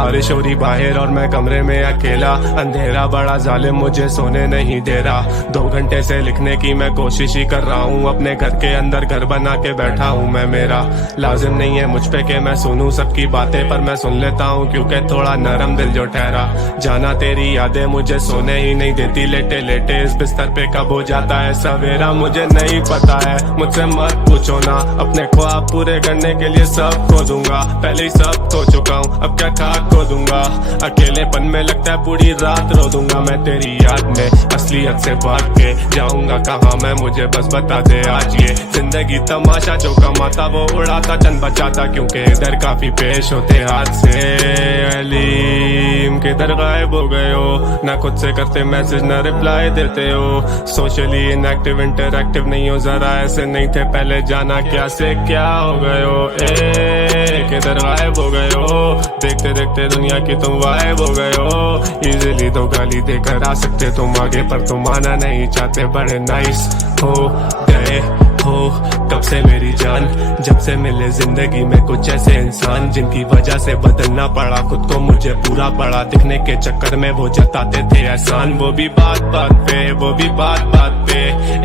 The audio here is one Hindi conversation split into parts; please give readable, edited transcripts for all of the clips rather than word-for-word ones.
बारिश हो रही बाहर और मैं कमरे में अकेला, अंधेरा बड़ा जालिम मुझे सोने नहीं दे रहा। 2 घंटे से लिखने की मैं कोशिश ही कर रहा हूँ, अपने घर के अंदर घर बना के बैठा हूँ मैं। मेरा लाजिम नहीं है मुझ पे कि मैं सुनूं सबकी बातें, पर मैं सुन लेता हूँ क्योंकि थोड़ा नरम दिल जो ठहरा। जाना तेरी यादें मुझे सोने ही नहीं देती, लेटे लेटे इस बिस्तर पे कब हो जाता है सवेरा मुझे नहीं पता है। मुझसे मत पूछो ना, अपने ख्वाब पूरे करने के लिए सब खो दूंगा, पहले ही सब खो चुका हूँ अब क्या खाक खो दूंगा। अकेलेपन में लगता है पूरी रात रो दूंगा मैं तेरी याद में, असलियत से भाग के जाऊंगा कहाँ मैं, मुझे बस बता दे आज। ये जिंदगी तमाशा जो कमाता वो उड़ाता चंद बचाता, क्योंकि इधर काफी पेश होते हाथ से। अलीम किधर गायब हो गए हो, ना खुद से करते मैसेज ना रिप्लाई देते हो, सोशली इनएक्टिव इंटरएक्टिव नहीं हो, जरा ऐसे नहीं थे पहले, जाना क्या से क्या हो गए हो। किधर गायब हो गए हो, देखते देखते दुनिया की तुम वाइब हो गए हो। इजीली तो गाली देकर आ सकते तुम आगे, पर तुम आना नहीं चाहते, बड़े नाइस हो गए हो कब से मेरी जान, जब से मिले जिंदगी में कुछ ऐसे इंसान जिनकी वजह से बदलना पड़ा खुद को, मुझे पूरा पड़ा दिखने के चक्कर में वो जताते थे एहसान। वो भी बात बात पे, वो भी बात बात पे,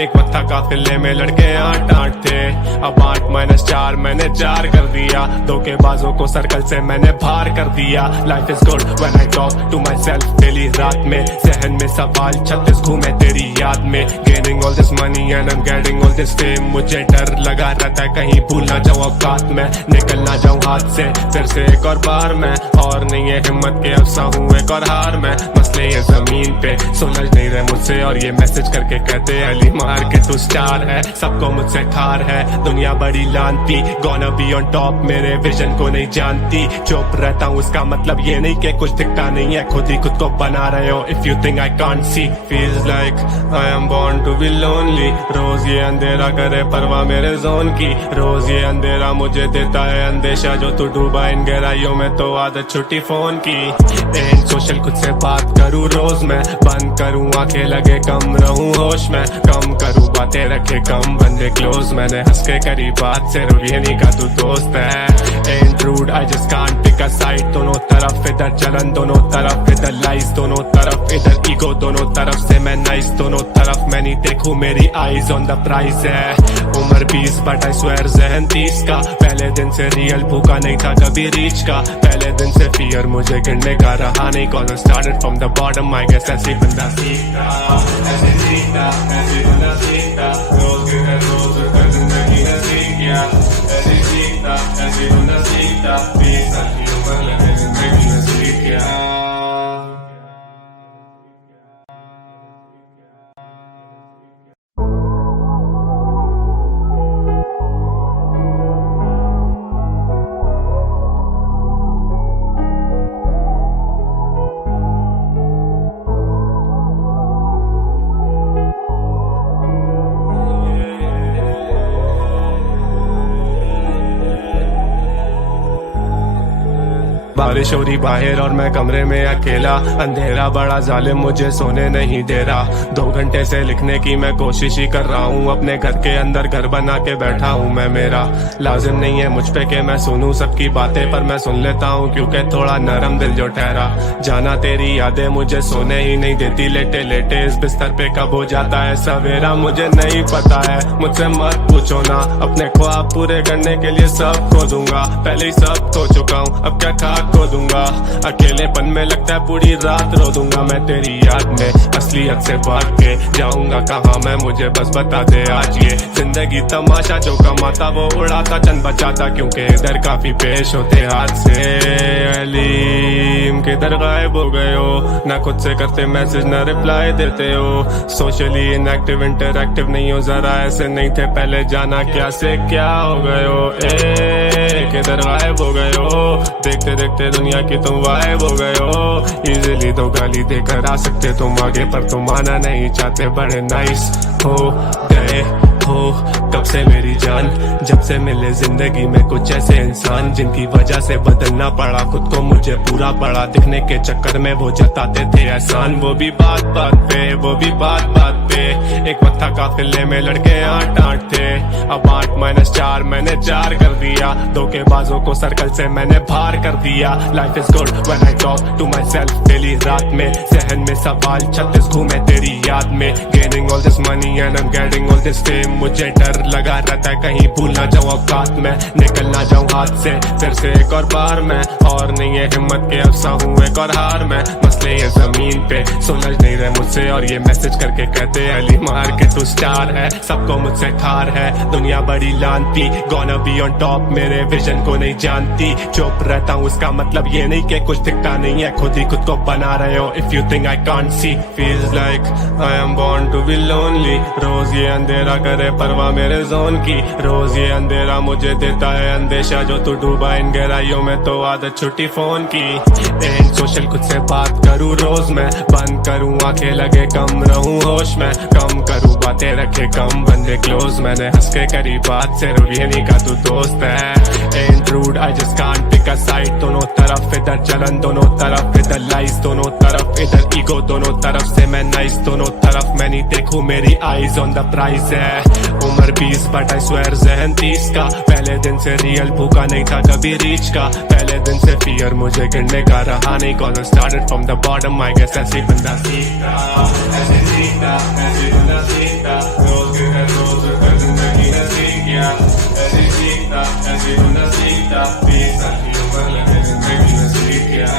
एक वक्त था काफिले में लड़के 8-8 थे, अब 8-4 मैंने 4 कर दिया। धोखेबाजों को सर्कल से मैंने बाहर कर दिया। Life is good when I talk to myself daily रात में, जहन में सवाल 36 घूमे तेरी याद में। Gaining all this money and I am getting all this fame, मुझे डर लगा रहता है कहीं भूल ना जाऊं औकात में, निकल ना जाऊं हाथ से फिर से एक और बार मैं, और नहीं है हिम्मत के अफसा हूँ एक और हार मैं। मसले ये जमीन पे सुलझ नहीं रहे मुझसे, और ये मैसेज करके कहते अली मार के तू स्टार है, सबको मुझसे ठार है दुनिया बड़ी लानती, गोना बी ऑन टॉप मेरे विजन को नहीं जानती। चुप रहता हूँ उसका मतलब ये नहीं कि कुछ दिखता नहीं है, खुद ही खुद को बना रहे हो। If you think I can't see, feels like I am born to be lonely, रोज ये अंधेरा करे परवाह मेरे जोन की, रोज ये अंधेरा मुझे देता है अंदेशा, जो तू डूबा इन गहराइयों में तो आदत छुट्टी फोन की। एंड सोशल खुद से बात करूँ रोज मैं, बंद करूँ आंखें लगे कम रहूँ होश में, कम करूँ बातें रखे कम बंदे क्लोज, मैंने हंस के करी बात से ये नहीं का तू दोस्त है। And rude I just can't pick a side, दोनों तरफ इधर जलन दोनों तरफ इधर लाइस, दोनों तरफ इधर ईगो दोनों तरफ से मैं नाइस, दोनों तरफ मैं नहीं देखूं मेरी आईज ऑन द प्राइस है। उम्र 20 बट आई स्वेयर जहन 30 का, पहले दिन से रियल भूखा नहीं था कभी रीच का, पहले दिन से फियर मुझे गिरने का रहा नहीं, cause I started from the bottom I guess ऐसे बंदा सीखता, ऐसे सीखता, ऐसे बंदा सीखता, रोज के रोज कर जिंदगी ने सीख गया, ऐसे सीखता, ऐसे बंदा सीखता, 20 साल की उम्र लगे जिंदगी ने सीख गया। बारिश हो रही बाहर और मैं कमरे में अकेला, अंधेरा बड़ा जालिम मुझे सोने नहीं दे रहा। 2 घंटे से लिखने की मैं कोशिश ही कर रहा हूँ, अपने घर के अंदर घर बना के बैठा हूँ मैं। मेरा लाजिम नहीं है मुझ पे कि मैं सुनूं सबकी बातें, पर मैं सुन लेता हूँ क्योंकि थोड़ा नरम दिल जो ठहरा। जाना तेरी यादें मुझे सोने ही नहीं देती, लेटे लेटे इस बिस्तर पे कब हो जाता है सवेरा मुझे नहीं पता है। मुझसे मत पूछो ना, अपने ख्वाब पूरे करने के लिए सब खो दूंगा, पहले ही सब खो चुका हूँ अब क्या खाक खो दूंगा। अकेलेपन में लगता है पूरी रात रो दूंगा मैं तेरी याद में, असलियत से भाग के जाऊंगा कहाँ मैं, मुझे बस बता दे आज। ये जिंदगी तमाशा जो कमाता वो उड़ाता चंद बचाता, क्योंकि इधर काफी पेश होते हाथ से। अलीम किधर गायब हो गए हो, ना खुद से करते मैसेज ना रिप्लाई देते हो, सोशली इनएक्टिव इंटरएक्टिव नहीं हो, जरा ऐसे नहीं थे पहले, जाना क्या से क्या हो गए हो। किधर गायब हो गए हो, देखते देखते दुनिया की तुम वाइब हो गए हो। इजीली तो गाली देकर आ सकते तुम आगे, पर तुम आना नहीं चाहते, बड़े नाइस हो गए हो कब से मेरी जान, जब से मिले जिंदगी में कुछ ऐसे इंसान जिनकी वजह से बदलना पड़ा खुद को, मुझे पूरा पड़ा दिखने के चक्कर में वो जताते थे एहसान। वो भी बात बात पे, वो भी बात बात पे, एक वक्त था काफिले में लड़के 8-8 थे, अब 8-4 मैंने 4 कर दिया। धोखेबाजों को सर्कल से मैंने बाहर कर दिया। Life is good when I talk to myself daily, रात में सहन में सवाल 36 घूमे तेरी याद में। Gaining all this money and I am getting all this fame, मुझे डर लगा रहता है कहीं भूल ना जाऊं औकात में, निकल ना जाऊं हाथ से फिर से एक और बार मैं। और नहीं है हिम्मत के अफसा हूँ एक और हार मैं, मसले ये जमीन पे सुलझ नहीं रहे मुझसे, और ये मैसेज करके कहते अली मार के तू स्टार है, सबको मुझसे खार है दुनिया बड़ी लानती। गोना बी ऑन टॉप मेरे विजन को नहीं जानती, चुप रहता हूँ उसका मतलब ये नहीं कि कुछ दिखता नहीं है, खुद ही खुद को बना रहे हो। If you think I can't see, feels like I am born to be lonely. रोज ये अंधेरा करे परवाह मेरे जोन की, रोज ये अंधेरा मुझे देता है अंदेशा, जो तू डूबा इन गहराइयों में तो आदत छुट्टी फोन की। एंड सोशल खुद से बात करूँ रोज मैं, बंद करूँ आंखें लगे कम रहूँ होश में, कम करूँ बातें रखे कम बंदे क्लोज, मैंने हंस के करी बात सिर्फ ये नहीं का तू दोस्त है। And rude I just can't pick a side, दोनों तरफ इधर जलन दोनों तरफ इधर लाइस, दोनों तरफ इधर ईगो दोनों तरफ से मैं नाइस, दोनों तरफ मैं नहीं देखूं मेरी आईज ऑन द प्राइस है। उम्र 20 बट आई स्वेयर जहन 30 का, पहले दिन से रियल भूखा नहीं था कभी रीच का, पहले दिन से फियर मुझे गिरने का रहा नहीं, cause I started from the bottom I guess ऐसे बंदा सीखता, ऐसे सीखता, ऐसे बंदा सीखता, रोज के घर रोज कर जिंदगी ने सीख गया, ऐसे सीखता, ऐसे बंदा सीखता, 20 साल की उम्र लगे जिंदगी ने सीख गया।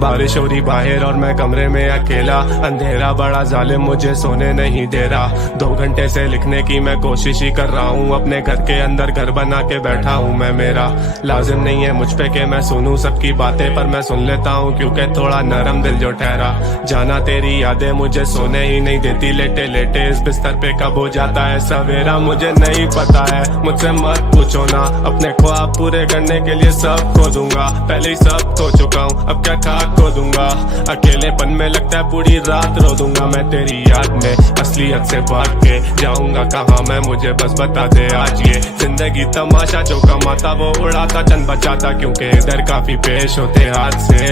बारिश हो रही बाहर और मैं कमरे में अकेला, अंधेरा बड़ा जालिम मुझे सोने नहीं दे रहा। 2 घंटे से लिखने की मैं कोशिश ही कर रहा हूँ, अपने घर के अंदर घर बना के बैठा हूँ मैं। मेरा लाजिम नहीं है मुझ पे कि मैं सुनूं सबकी बातें, पर मैं सुन लेता हूँ क्योंकि थोड़ा नरम दिल जो ठहरा। जाना तेरी यादें मुझे सोने ही नहीं देती, लेटे लेटे इस बिस्तर पे कब हो जाता है सवेरा मुझे नहीं पता है। मुझसे मत पूछो ना, अपने ख्वाब पूरे करने के लिए सब खो दूंगा, पहले ही सब खो चुका हूँ अब क्या खाक खो दूंगा। अकेलेपन में लगता है पूरी रात रो दूंगा मैं तेरी याद में, असलियत से भाग के जाऊंगा कहाँ मैं, मुझे बस बता दे आज ये जिंदगी तमाशा, जो कमाता वो उड़ाता चंद बचाता, क्योंकि इधर काफी पेश होते हाथ से।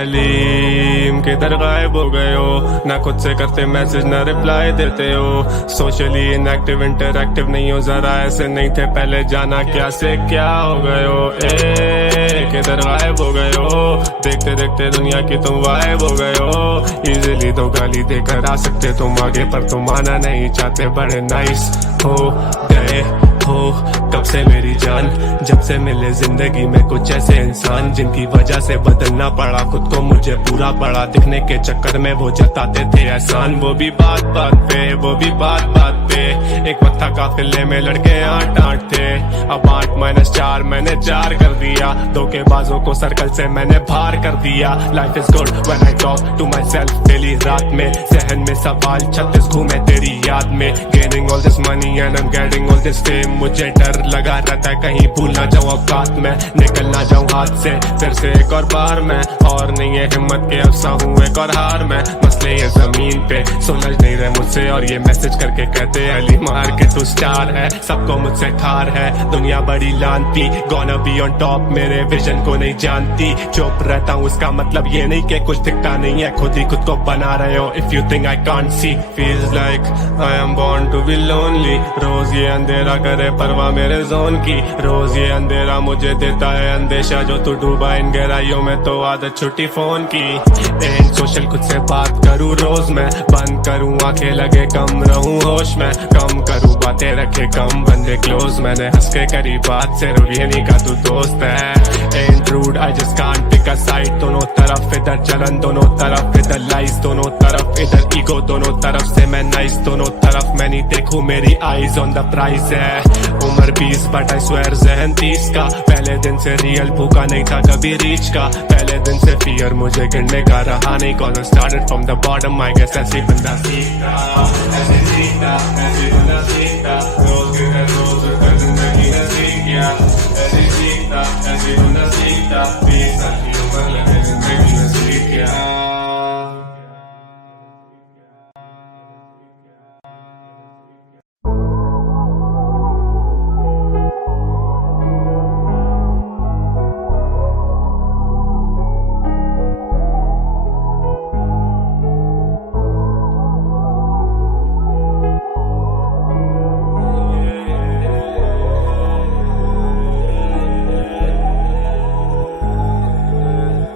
अलीम किधर गायब हो गए हो, ना खुद से करते मैसेज ना रिप्लाई देते हो, सोशली इनएक्टिव इंटरएक्टिव नहीं हो, जरा ऐसे नहीं थे पहले, जाना क्या से क्या हो गए हो। किधर गायब हो गए हो, देखते देखते दुनिया की तुम वाइब हो गए हो। इजीली तो गाली देकर आ सकते तुम आगे, पर तुम आना नहीं चाहते, बड़े नाइस हो गए हो कब से मेरी जान, जब से मिले जिंदगी में कुछ ऐसे इंसान जिनकी वजह से बदलना पड़ा खुद को, मुझे पूरा पड़ा दिखने के चक्कर में वो जताते थे एहसान। वो भी बात बात पे, वो भी बात बात पे, एक वक्त था काफिले में लड़के 8-8 थे, अब 8-4 मैंने 4 कर दिया। धोखेबाजों को सर्कल से मैंने बाहर कर दिया। Life is good when I talk to myself daily, रात में सहन में सवाल 36 घूमे तेरी याद में। Gaining all this money and I am getting all this fame, मुझे डर लगा रहता है कहीं भूल ना जाऊं औकात में, निकल ना जाऊं हाथ से फिर से एक और बार मैं। और नहीं है हिम्मत के अफसा हूँ एक और हार मैं, मसले ये जमीन पे सुलझ नहीं रहे मुझसे, और ये मैसेज करके कहते अली मार के तू स्टार है, सबको मुझसे खार है दुनिया बड़ी लानती। गोना बी ऑन टॉप मेरे विजन को नहीं जानती, चुप रहता हूँ उसका मतलब ये नहीं कि कुछ दिखता नहीं है, खुद ही खुद को बना रहे हो। If you think I can't see, feels like I am born to be lonely. रोज ये अंधेरा करे परवाह मेरे जोन की, रोज ये अंधेरा मुझे देता है अंदेशा, जो तू डूबा इन गहराइयों में तो आदत छुट्टी फोन की। एंड सोशल खुद से बात कर करूँ रोज मैं, बंद करूँ आंखें लगे कम रहूँ होश में, कम करूँ बातें रखे कम बंदे क्लोज, मैंने हंस के करी बात सिर्फ ये नहीं का तू दोस्त है। Ain't rude, I just can't pick a side, दोनों तरफ इधर जलन दोनों तरफ इधर लाइस, दोनों तरफ इधर ईगो दोनों तरफ से मैं नाइस, दोनों तरफ मैं नहीं देखूं मेरी आईज ऑन द प्राइस है। उम्र 20 बट आई स्वेयर जहन 30 का, पहले दिन से रियल भूखा नहीं था कभी रीच का, पहले दिन से फियर मुझे गिरने का रहा नहीं, cause I started from the bottom, I guess ऐसे बंदा सीखता, ऐसे सीखता, ऐसे बंदा सीखता, रोज गिरे रोज उठकर जिंदगी ने सीख गया, ऐसे सीखता, ऐसे बंदा सीखता, 20 साल की उम्र लगे जिंदगी ने सीख गया।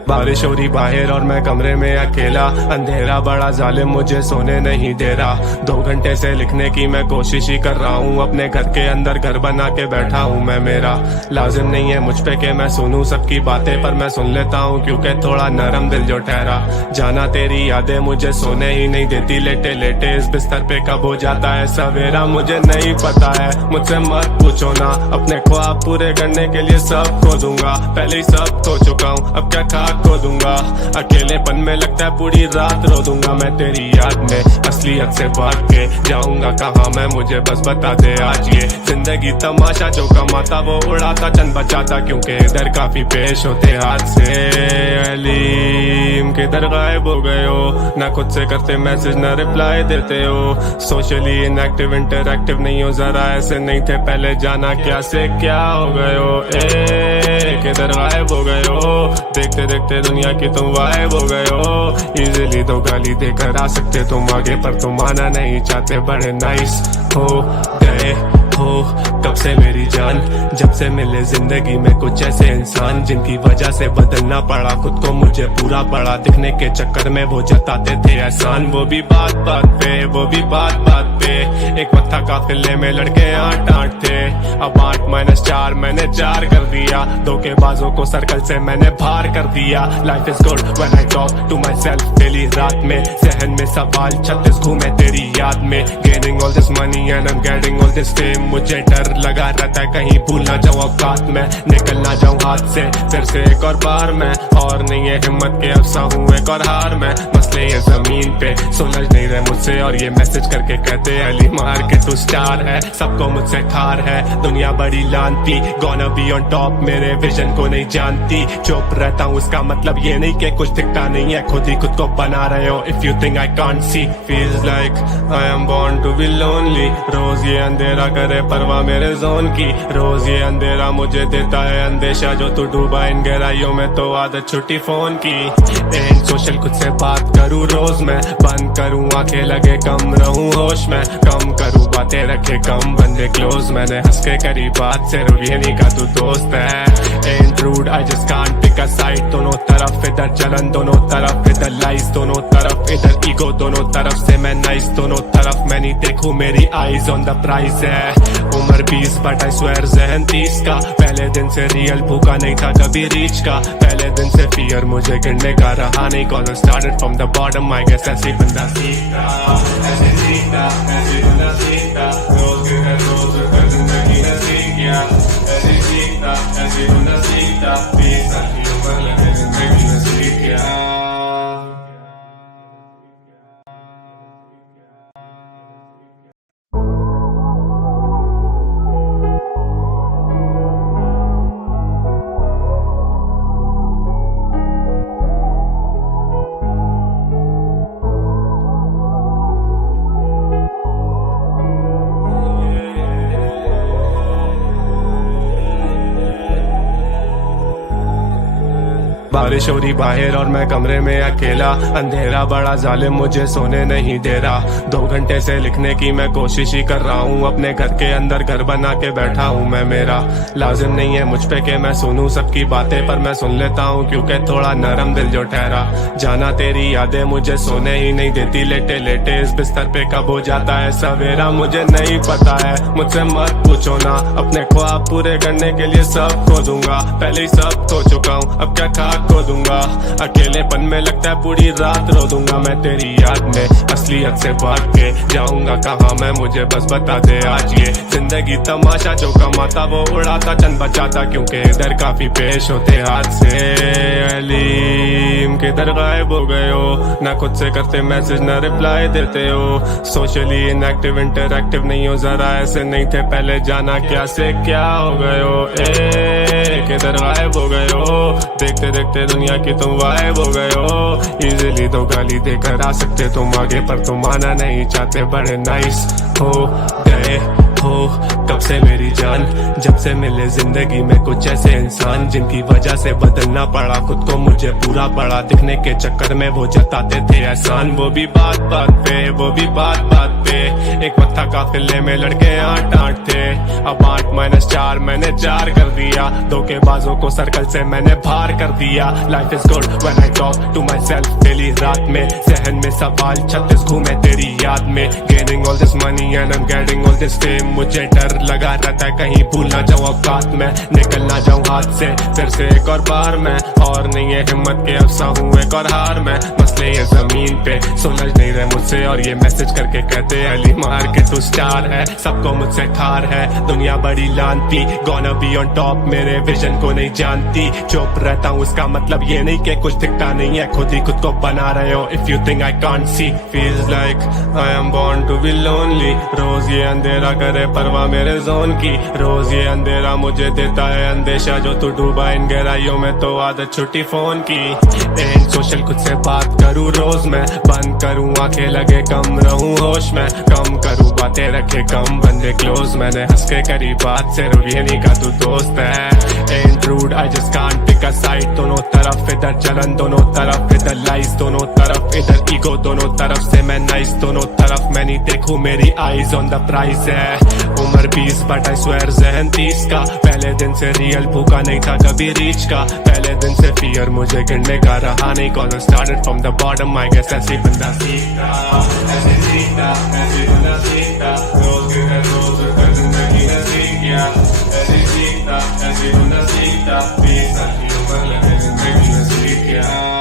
बारिश हो रही बाहर और मैं कमरे में अकेला, अंधेरा बड़ा जालिम मुझे सोने नहीं दे रहा, 2 घंटे से लिखने की मैं कोशिश ही कर रहा हूँ, अपने घर के अंदर घर बना के बैठा हूँ मैं, मेरा लाजिम नहीं है मुझ पे कि मैं सुनूं सबकी बातें, पर मैं सुन लेता हूँ क्योंकि थोड़ा नरम दिल जो ठहरा, जाना तेरी यादें मुझे सोने ही नहीं देती, लेटे लेटे इस बिस्तर पे कब हो जाता है सवेरा मुझे नहीं पता है, मुझसे मत पूछो ना, अपने ख्वाब पूरे करने के लिए सब खो दूंगा, पहले ही सब खो चुका हूँ अब क्या खाक खो दूंगा, अकेलेपन में लगता है पूरी रात रो दूंगा मैं तेरी याद में, असलियत से भाग के जाऊंगा कहाँ मैं, मुझे बस बता दे आज ये जिंदगी तमाशा, जो कमाता वो उड़ाता चंद बचाता, क्योंकि इधर काफी पेश होते हाथ से, अलीम किधर गायब हो गए हो, ना खुद से करते मैसेज ना रिप्लाई देते हो, सोशली इनएक्टिव इंटरएक्टिव नहीं हो, जरा ऐसे नहीं थे पहले, जाना क्या से क्या हो गए हो, किधर गायब हो गए हो, देखते देखते दुनिया की तुम वाइब हो गए हो, इजीली तो गाली देकर आ सकते तुम आगे, पर तुम आना नहीं चाहते, बड़े नाइस हो गए हो कब से मेरी जान, जब से मिले जिंदगी में कुछ ऐसे इंसान, जिनकी वजह से बदलना पड़ा खुद को मुझे पूरा पड़ा, दिखने के चक्कर में वो जताते थे एहसान, वो भी बात बात पे, वो भी बात बात पे, एक वक्त था काफिले में लड़के 8-8 थे, अब 8-4 मैंने 4 कर दिया, धोखेबाजों को सर्कल से मैंने बाहर कर दिया, life is good when I talk to myself daily रात में, जहन में सवाल 36 घूमे तेरी याद में, gaining all this money and I am getting all this fame, मुझे डर लगा रहता है कहीं भूल ना जाऊं औकात में, निकल ना जाऊं हाथ से फिर से एक और बार में, और नहीं है हिम्मत के अफसा हूँ एक और हार में, मसले ये जमीन पे सुलझ नहीं रहे मुझसे, और ये मैसेज करके कहते अली मार के तू स्टार है, सबको मुझसे खार है, दुनिया बड़ी लानती, गोना बी ऑन टॉप, मेरे विजन को नहीं जानती, चुप रहता हूँ इसका मतलब ये नहीं कि कुछ दिखता नहीं है, खुद ही खुद को बना रहे हो, if you think I can't see, feels like I am born to be lonely, रोज ये अंधेरा करे परवाह मेरे जोन की, रोज ये अंधेरा मुझे देता है अंदेशा, जो तू डूबा इन गहराइयों में तो आदत छुट्टी फोन की, एंड सोशल खुद से बात करूँ रोज मैं, बंद करूँ आंखें लगे कम रहूँ होश में, कम करूँ बातें रखे कम बंदे क्लोज, मैंने हंस के करी बात सिर्फ ये नहीं का तू दोस्त है। Ain't rude, I just can't pick a side, दोनों तरफ इधर जलन दोनों तरफ इधर लाइस, दोनों तरफ इधर ईगो दोनों तरफ से मैं नाइस, दोनों तरफ मैं नहीं देखूं मेरी आईज ऑन द प्राइस है। उम्र 20 बट आई स्वेयर जहन 30 का, पहले दिन से रियल भूखा नहीं था कभी रीच का, पहले दिन से फियर मुझे गिरने का रहा नहीं, cause I started from the bottom, I guess ऐसे बंदा सीखता, ऐसे सीखता, ऐसे बंदा सीखता, रोज गिरे रोज उठकर जिंदगी ने सीख गया, ऐसे सीखता, ऐसे बंदा सीखता, 20 साल की उम्र लगे जिंदगी ने सीख गया। बारिश हो रही बाहर और मैं कमरे में अकेला, अंधेरा बड़ा जालिम मुझे सोने नहीं दे रहा। 2 घंटे से लिखने की मैं कोशिश ही कर रहा हूँ, अपने घर के अंदर घर बना के बैठा हूँ मैं। मेरा लाजिम नहीं है मुझ पे के मैं सुनूं सबकी बातें, पर मैं सुन लेता हूँ क्योंकि थोड़ा नरम दिल जो ठहरा। जाना तेरी यादें मुझे सोने ही नहीं देती, लेटे लेटे इस बिस्तर पे कब हो जाता है सवेरा मुझे नहीं पता है। मुझसे मत पूछो ना, अपने ख्वाब पूरे करने के लिए सब खो दूंगा। पहले ही सब खो चुका हूँ, अब क्या खाक खो दूंगा। अकेलेपन में लगता है पूरी रात रो दूंगा मैं तेरी याद में। असलियत से भाग के जाऊंगा कहाँ मैं, मुझे बस बता दे आज। ये जिंदगी तमाशा, जो कमाता वो उड़ाता चंद बचाता, क्योंकि इधर काफी पेश होते हाथ से। अलीम किधर गायब हो गए हो, ना खुद से करते मैसेज ना रिप्लाई देते हो। सोशली इनएक्टिव इंटरएक्टिव नहीं हो, जरा ऐसे नहीं थे पहले, जाना क्या से क्या हो गए हो। किधर गायब हो गए हो, देखते देखते दुनिया की तुम गायब हो गए हो। इजीली तो गाली देकर आ सकते तुम आगे, पर तुम आना नहीं चाहते, बड़े नाइस हो गए हो कब से मेरी जान। जब से मिले जिंदगी में कुछ ऐसे इंसान, जिनकी वजह से बदलना पड़ा खुद को, मुझे पूरा पड़ा दिखने के चक्कर में वो जताते थे एहसान। वो भी बात बात पे, वो भी बात बात पे, एक वक्त था काफिले में लड़के 8-8 थे, अब 8-4 मैंने 4 कर दिया। धोखेबाजों को सर्कल से मैंने बाहर कर दिया। Life is good when I talk to myself daily रात में, जहन में सवाल 36 घूमे तेरी याद में। Gaining all this money and I am getting all this fame, मुझे डर लगा रहता है कहीं भूल ना जाऊं औकात में, निकल ना जाऊं हाथ से फिर से एक और बार में। और नहीं है हिम्मत के अफसा हूँ एक और हार में, मसले ये जमीन पे सुलझ नहीं रहे मुझसे, और ये मैसेज करके कहते अली मार के तू स्टार है। सबको मुझसे ठार है दुनिया बड़ी लानती, गोना बी ऑन टॉप मेरे विजन को नहीं जानती। चुप रहता हूँ इसका मतलब ये नहीं कि कुछ दिखता नहीं है, खुद ही खुद को बना रहे हो। If you think I can't see, feels like I am born to be lonely. रोज ये अंधेरा करे परवाह मेरे जोन की, रोज ये अंधेरा मुझे देता है अंदेशा, जो तू डूबा इन गहराइयों में तो आदत छुट्टी फोन की। एंड सोशल खुद से बात करूँ रोज मैं, बंद करूँ आंखें लगे कम रहूँ होश में, कम करूँ बातें रखे कम बंदे क्लोज। मैंने हंस के करी बात सिर्फ ये नहीं का तू दोस्त है। And rude I just can't pick a side, दोनों तरफ इधर जलन दोनों तरफ इधर लाइस, दोनों तरफ इधर ईगो दोनों तरफ से मैं नाइस, दोनों तरफ मैं नहीं देखूं मेरी आईज ऑन द प्राइस है। उम्र 20 बट आई स्वेयर जहन 30 का, पहले दिन से रियल भूखा नहीं था कभी रीच का। पहले दिन से फियर मुझे गिरने का रहा नहीं, cause I started from the bottom. I guess ऐसे बंदा सीखता, ऐसे सीखता, ऐसे बंदा सीखता, रोज के घर रोज कर जिंदगी ने सीख गया। ऐसे सीखता, ऐसे बंदा सीखता, 20 साल की उम्र लगे जिंदगी ने सीख गया।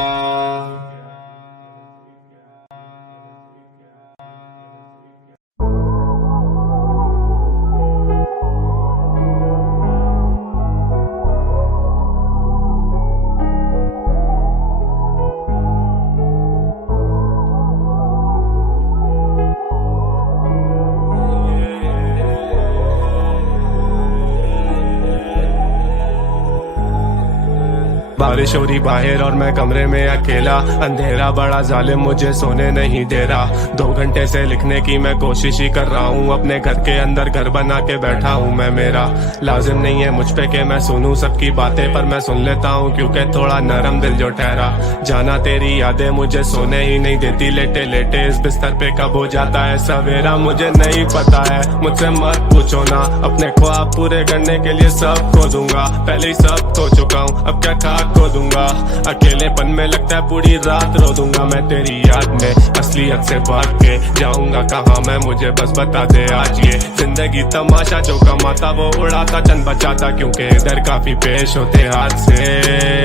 बारिश हो रही बाहर और मैं कमरे में अकेला, अंधेरा बड़ा जालिम मुझे सोने नहीं दे रहा। 2 घंटे से लिखने की मैं कोशिश ही कर रहा हूँ, अपने घर के अंदर घर बना के बैठा हूँ मैं। मेरा लाजिम नहीं है मुझ पे के मैं सुनूं सबकी बातें, पर मैं सुन लेता हूँ क्योंकि थोड़ा नरम दिल जो ठहरा। जाना तेरी यादें मुझे सोने ही नहीं देती, लेटे लेटे इस बिस्तर पे कब हो जाता है सवेरा मुझे नहीं पता है। मुझसे मत पूछो ना, अपने ख्वाब पूरे करने के लिए सब खो दूंगा। पहले ही सब खो चुका हूँ, अब क्या खाक खो दूंगा। अकेलेपन में लगता है पूरी रात रो दूंगा मैं तेरी याद में। असलियत से भाग के जाऊंगा कहाँ मैं, मुझे बस बता दे आज। ये जिंदगी तमाशा, जो कमाता वो उड़ाता चंद बचाता, क्योंकि इधर काफी पेश होते हाथ से।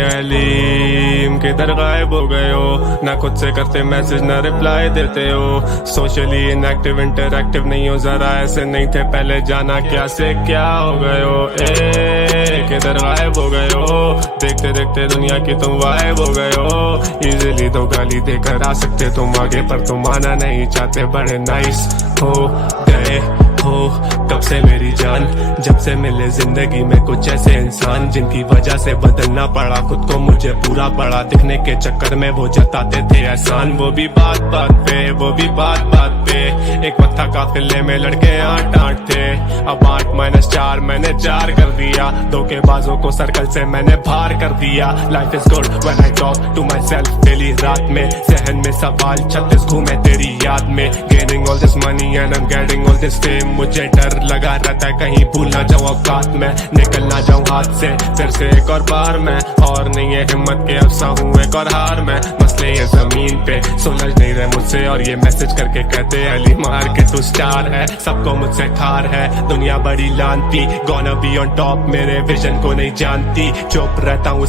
अलीम किधर गायब हो गए हो, ना खुद से करते मैसेज ना रिप्लाई देते हो। सोशली इनएक्टिव इंटरएक्टिव नहीं हो, जरा ऐसे नहीं थे पहले, जाना क्या से क्या हो गए हो। किधर गायब हो गए हो, देखते देखते दुनिया की तुम गायब हो गए हो। इजीली तो गाली देकर आ सकते तुम आगे, पर तुम आना नहीं चाहते, बड़े नाइस हो गए हो कब से मेरी जान, जब से मिले जिंदगी में कुछ ऐसे इंसान जिनकी वजह से बदलना पड़ा खुद को, मुझे पूरा पड़ा दिखने के चक्कर में वो जताते थे एहसान। वो भी बात बात पे, वो भी बात बात पे, एक वक्त था काफिले में लड़के 8-8 थे, अब 8-4 मैंने 4 कर दिया, धोखेबाजों को सर्कल से मैंने बाहर कर दिया। Life is good when I talk to myself daily रात में, जहन में सवाल 36 घूमे तेरी याद में, gaining all this money and I am getting all this fame, मुझे डर लगा रहता है कहीं भूल ना जाऊं औकात में, निकल ना जाऊं हाथ से फिर से एक और बार मैं, और नहीं है हिम्मत के अफसा हूँ एक और हार मैं, मसले ये जमीन पे सुलझ नहीं रहे मुझसे, और ये मैसेज करके कहते अली मार के तू स्टार है, सबको मुझसे ठार है दुनिया बड़ी लानती, गोना बी ऑन टॉप मेरे विजन को नहीं जानती, चुप रहता हूँ